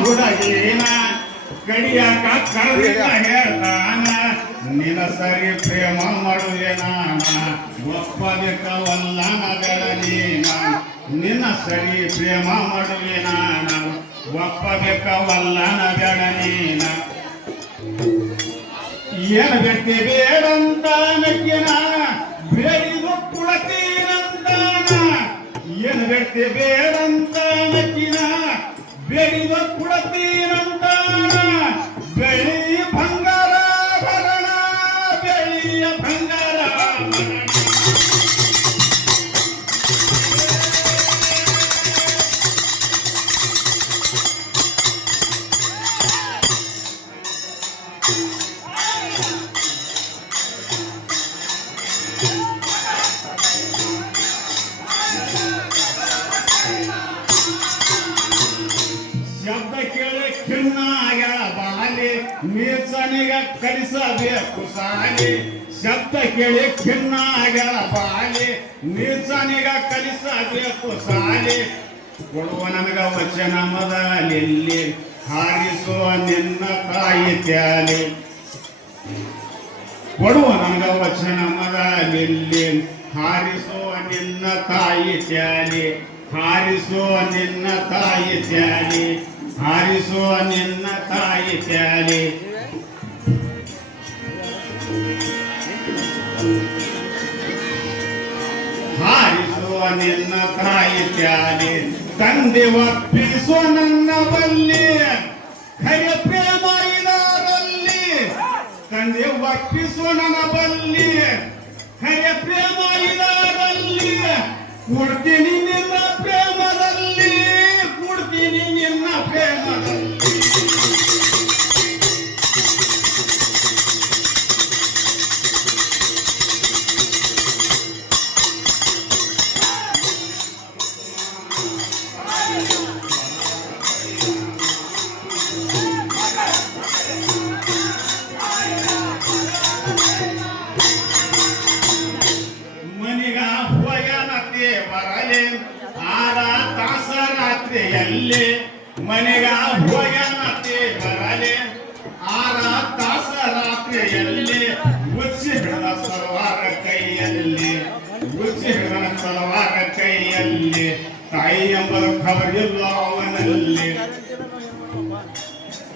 ಹುಡುಗಿನ ಕಡಿಯಾಕ ಕರೆದಿದ್ದ ಹೇಳ್ತಾನ ನಿನ್ನ ಸರಿ ಪ್ರೇಮ ಮಾಡುವೆ ನಾನ ಒಪ್ಪಬೇಕವಲ್ಲ ನಗಳ ನೀನ ನಿನ್ನ ಸರಿ ಪ್ರೇಮ ಮಾಡುವೆ ನಾನ ಒಪ್ಪಬೇಕವಲ್ಲ ನಗಳ ನೀನ ಏನು ವ್ಯಕ್ತಿ ಬೇಡಂತ ನಕ್ಕಿನ ಬೇಡಿದು ಕುಳತೀನಂತಾನ ಏನು ವ್ಯಕ್ತಿ ಬೇಡಂತ ನಕ್ಕಿನ ಬೇಡಿದು ಕುಳತೀನಂತಾನ ಬೆಳಿ ಬಂಗಾರ ಭರಣ ಬೆಳಿಯ ಬಂಗಾರ ಶಬ್ದ ಕೇಳಿ ಕಿನ್ನಾಗ್ಯಾಳ ಬಾಲಿ ನೀರ್ಸನಿಗ ಕಲಿಸಬೇಕು ಸಾಲಿ ಶಬ್ದ ಕೇಳಿ ಕಿನ್ನಾಗ್ಯಾಳ ಬಾಲಿ ನೀರ್ಸನಿಗ ಕಲಿಸಬೇಕು ಸಾಲಿ ಕೊಡುವ ನನಗ ವಚನ ಮೊದಲಿಲ್ಲಿ ಹಾರಿಸುವ ನಿನ್ನ ತಾಯಿ ತ್ಯಾಲಿ ಕೊಡುವ ನನಗ ವಚನ ಮೊದಲಿಲ್ಲಿ ಹಾರಿಸುವ ನಿನ್ನ ತಾಯಿ ತ್ಯಾಲಿ ಹಾರಿಸುವ ನಿನ್ನ ತಾಯಿ ತ್ಯಾಲಿ ಹಾರಿಸುವ ನಿನ್ನ ತಾಯಿ ತ್ಯಾಲಿ ಹಾರಿಸುವ ನಿನ್ನ ತಾಯಿ ತ್ಯಾಲಿ ತಂದೆ ಒಪ್ಪಿಸುವ ನನ್ನ ಬಲ್ಲಿ ಕೈಯ ಪ್ರೇಮ ಇದರಲ್ಲಿ ತಂದೆ ಒಪ್ಪಿಸುವ ನನ್ನ ಬಲ್ಲಿ ಕೈಯ ಪ್ರೇಮ ಇದರಲ್ಲಿ ಕೊಡ್ತೀನಿ ನಿನ್ನ ಪ್ರೇಮದಲ್ಲಿ ಕೊಡ್ತೀನಿ ನಿನ್ನ ಪ್ರೇಮದಲ್ಲಿ ಬರಲಿ 6 ತಾಸ ರಾತ್ರಿಯಲ್ಲಿ ಮನೆಗ ಹೋಗನತೆ ಬರಲಿ 6 ತಾಸ ರಾತ್ರಿಯಲ್ಲಿ ಉಚ್ಚಿ ಹಿಡಿದ ತಲವಾರ ಕೈಯಲ್ಲಿ ಉಚ್ಚಿ ಹಿಡಿದ ತಲವಾರ ಕೈಯಲ್ಲಿ ತಾಯಿ ಎಂಬ ಖಬರಿಲ್ಲ ಅವನಲ್ಲಿ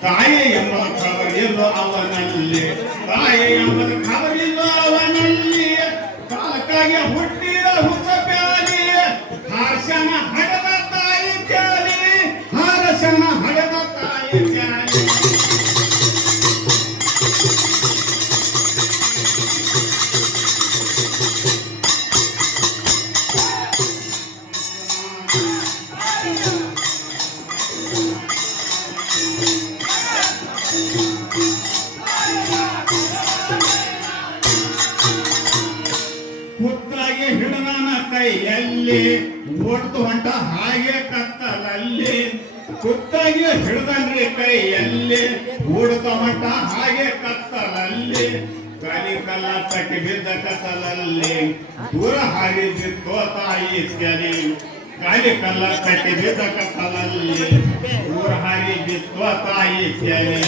ತಾಯಿ ಎಂಬ ಖಬರಿಲ್ಲ ಅವನಲ್ಲಿ ತಾಯಿ ಎಂಬ ಖಬರಿಲ್ಲ ಅವನಲ್ಲಿ ಕಾಲಕ್ಕಾಗಿ ಹುಟ್ಟಿದ ಹುಚ್ಚಪ್ಯಾಲಿ ಹಾರಸನ ಹಡದ ತಾಯಿ ತ್ಯಾಲಿ ಹಾರಸನ ಹಡದ ತಾಯಿ ತ್ಯಾಲಿ ಮುತ್ತಾಗಿ ಹಿಡನ ಕೈಯಲ್ಲಿ ಓಡ್ತು ಹೊಂಟ ಹಾಗೆ ಕತ್ತಲಲ್ಲಿ ಕುತ್ತಾಗಿ ಹಿಡ್ದನ್ರಿ ಕೈಯಲ್ಲಿ ಓಡ್ತು ಹೊಂಟ ಹಾಗೆ ಕತ್ತಲಲ್ಲಿ ಗಾಲಿ ಕಲ್ಲ ತಟ್ಟಿ ಬಿದ್ದ ಕತ್ತಲಲ್ಲಿ ದೂರ ಹಾರಿ ಬಿತ್ತೋ ತಾಯಿ ತ್ಯಾಲಿ ಗಾಲಿ ಕಲ್ಲ ತಟ್ಟಿ ಬಿದ್ದ ಕತ್ತಲಲ್ಲಿ ದೂರ ಹಾರಿ ಬಿತ್ತೋ ತಾಯಿ ತ್ಯಾಲಿ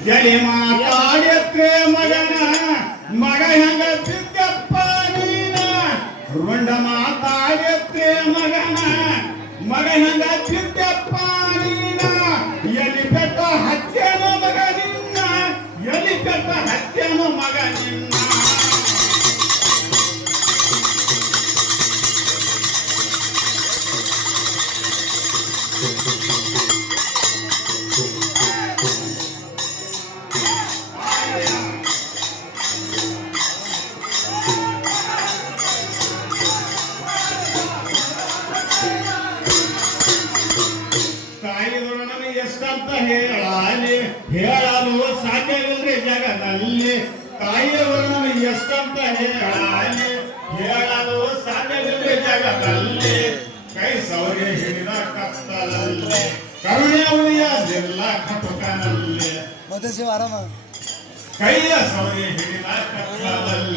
ತ್ಯಾಲಿ ಮಾತಾಡಿದ್ರೆ ಮಗನ ಮಗ ಹೆಂಗ ಬಿದ್ದಪ್ಪ ನೀನ ರುಂಡ ಮಾತಾಡಿದ್ರೆ ಮಗನ ಮಗ ಹೆಂಗ ಬಿದ್ದಪ್ಪ ನೀನ ಎಲ್ಲಿ ಬೆಟ್ಟ ಹತ್ಯೆನೋ ಮಗ ನಿನ್ನ ಎಲ್ಲಿ ಬೆಟ್ಟ ಹತ್ಯೆನೋ ಮಗ ನಿನ್ನ ಎಷ್ಟಂತ ಹೇಳಲಿ ಹೇಳಲು ಸಾಧ್ಯವಿಲ್ರಿ ಜಗದಲ್ಲಿ ತಾಯಿಯವರು ನಮಗೆ ಎಷ್ಟಂತ ಹೇಳಲಿ ಹೇಳಲು ಸಾಧ್ಯವಿಲ್ರಿ ಜಗದಲ್ಲಿ ಕೈ ಸೌರ್ಯ ಹಿಡಿದ ಕತ್ತಲಲ್ಲಿ ಕರುಣೆ ಉಳಿಯದಿಲ್ಲ ಕಟುಕನಲ್ಲಿ ಕೈಯ ಸೌರ್ಯ ಹಿಡಿದ ಕತ್ತಲಲ್ಲಿ